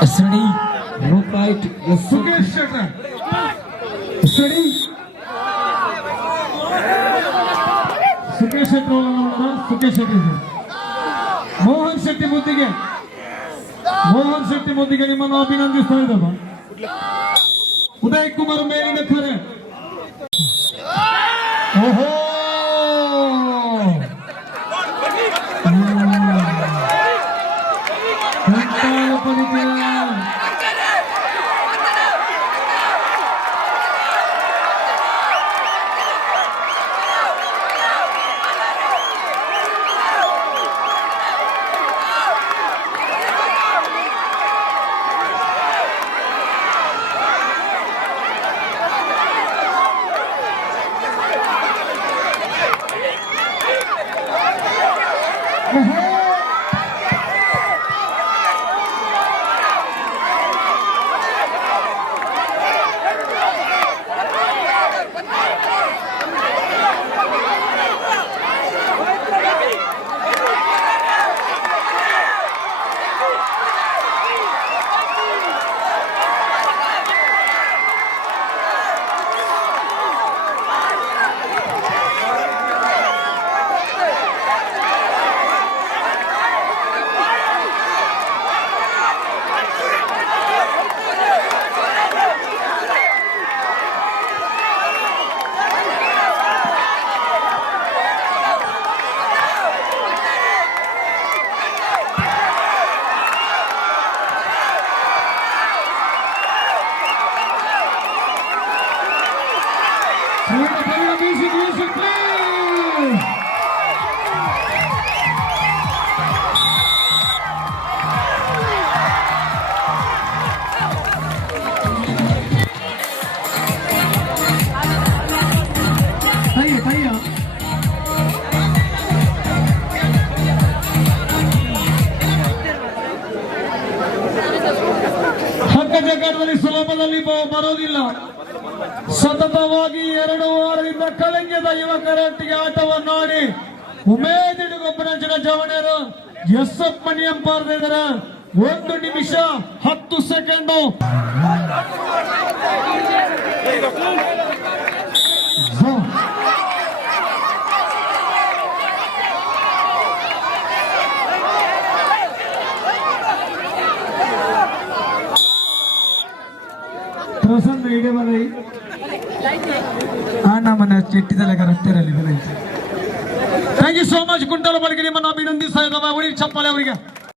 Kesari no fight. Sukesh Shetty. Kesari. Sukesh Shetty Sukesh Shetty. Mohan Shetty ಮುದ್ದಿಗೆ ನಿಮ್ಮನ್ನು ಅಭಿನಂದಿಸ್ತಾ ಇದ್ದಾವ. ಉದಯ್ ಕುಮಾರ್ ಮೇಲಿನ ಖರೆ. ಓಹೋ ಹಗ್ಗಜಗ್ಗಾಟದಲ್ಲಿ ಸುಲಭದಲ್ಲಿ ಬರೋದಿಲ್ಲ. ಸತತವಾಗಿ 2 ವಾರದಿಂದ ಕಳಿಂಗದ ಯುವಕರೊಟ್ಟಿಗೆ ಆಟವನ್ನಾಡಿ ಉಮೇದಿಗೊಬ್ಬರ ಜವಣರು ಎಸ್ ಎಫ್ ಮಣಿಯಂಪಾರ್ದ 1 ನಿಮಿಷ 10 ಸೆಕೆಂಡು. ಪ್ರಸನ್ನ ಇಡೇ ಬರೈ ನಮ್ಮನ್ನ ಚೆಟ್ಟಿದಲ್ಲ ಕರೆಕ್ಟರಲ್ಲಿ. Thank you so much. ಕುಂಟಲಪಾಲಿಕೆ ನಿಮ್ಮನ್ನು ಅಭಿನಂದಿಸ್ತಾ ಇದ್ದಾವೆ. ಉಳಿ ಚಪ್ಪಾಳೆ ಅವರಿಗೆ.